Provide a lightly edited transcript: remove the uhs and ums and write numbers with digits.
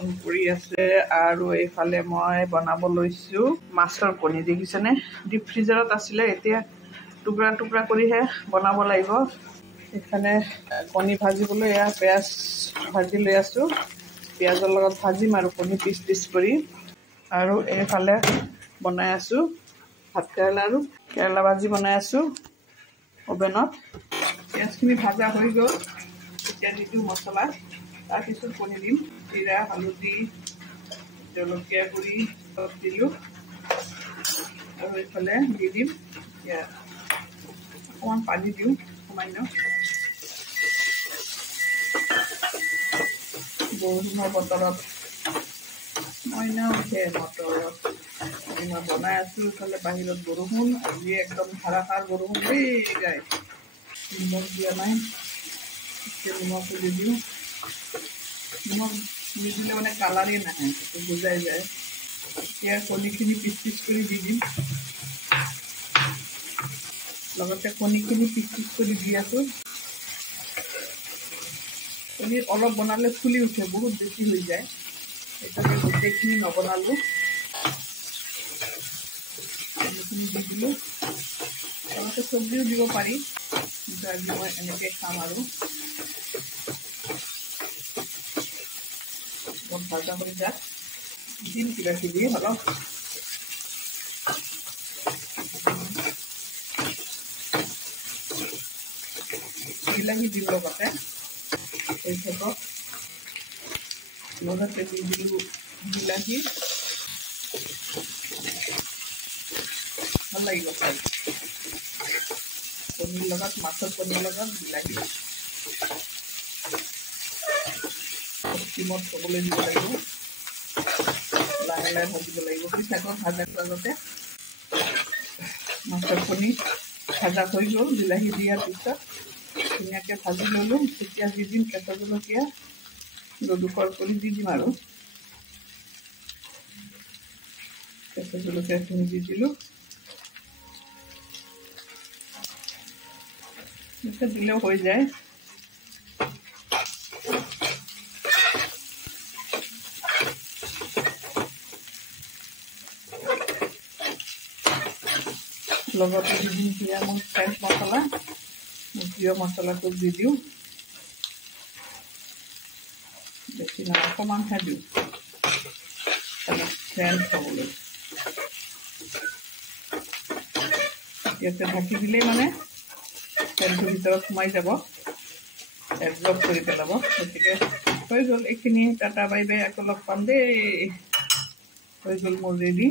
বৰষুণ পৰি আছে আৰু এইফালে মই বনাব লৈছোঁ মাছৰ কণী। দেখিছেনে? ডিপ ফ্ৰিজাৰত আছিলে, এতিয়া টুকুৰা টুকুৰা কৰিহে বনাব লাগিব। এইফালে কণী ভাজিবলৈ এয়া পিঁয়াজ ভাজি লৈ আছোঁ। পিঁয়াজৰ লগত ভাজিম আৰু কণী পিচ পিচ কৰি। আৰু এইফালে বনাই আছোঁ ভাতকেৰেলা আৰু কেৰেলা ভাজি বনাই আছোঁ অভেনত। পিঁয়াজখিনি ভাজা হৈ গ'ল, এতিয়া দি দিওঁ মছলা। তাৰপিছত কণী দিম। জিৰা, হালধি, জলকীয়া গুড়ি চব দিলোঁ আৰু এইফালে দি দিম এতিয়া অকণমান পানী দিওঁ সামান্য। বৰষুণৰ বতৰত মইনা উঠে মটৰত। মই বনাই আছোঁ, ইফালে বাহিৰত বৰষুণ। আজি একদম ধাৰাসাৰ বৰষুণ দেই গাই। নিমখ দিয়া নাই, এতিয়া নিমখো দি দিওঁ। নিমখ নিদিলে মানে কালাৰেই নাহে, সেইটো বুজাই যায়। এতিয়া কণীখিনি পিচ পিচ কৰি দি দিম। লগতে কণীখিনি পিচ পিচ কৰি দি আছোঁ। কণী অলপ বনালে ফুলি উঠে, বহুত বেছি হৈ যায়, সেইকাৰণে গোটেইখিনি নবনালোঁ। কণীখিনি দি দিলোঁ। লগতে চব্জিও দিব পাৰি, কিন্তু আজি মই এনেকৈ খাম আৰু। অলপ ভাজা হৈ যাক, দিম কিবা কিবি অলপ। বিলাহী দিম লগতে, এই ক্ষেত্ৰত লগতে দি দিলোঁ বিলাহী। ভাল লাগিব খাই, কণীৰ লগত, মাছৰ কণীৰ লগত বিলাহী। ষ্টিমত থ'বলৈ দিব লাগিব, লাহে লাহে ভাজিব লাগিব। পিঠাখন ভাজাৰ আগতে মাছৰ কণী ভাজা হৈ গ'ল। বিলাহী দিয়াৰ পিছত ধুনীয়াকৈ ভাজি ল'লোঁ। তেতিয়া দি দিম কেঁচা জলকীয়া, দুডোখৰ কৰি দি দিম আৰু কেঁচা জলকীয়াখিনি দি দিলোঁ। এনেকৈ দিলেও হৈ যায়। লগতে দি দিম জিৰা মোৰ ফ্ৰেছ মছলা, মোৰ প্ৰিয় মছলাটো দি দিওঁ। বেছি নহয়, অকণমানহে দিওঁ ফ্ৰেছ হ'বলৈ। ইয়াতে ঢাকি দিলেই মানে তেলটোৰ ভিতৰত সোমাই যাব, এবজৰ্ব কৰি পেলাব। গতিকে হৈ গ'ল এইখিনি। টাটা বাই বাই, আকৌ লগ পাম দেই। হৈ গ'ল মোৰ ৰেডি।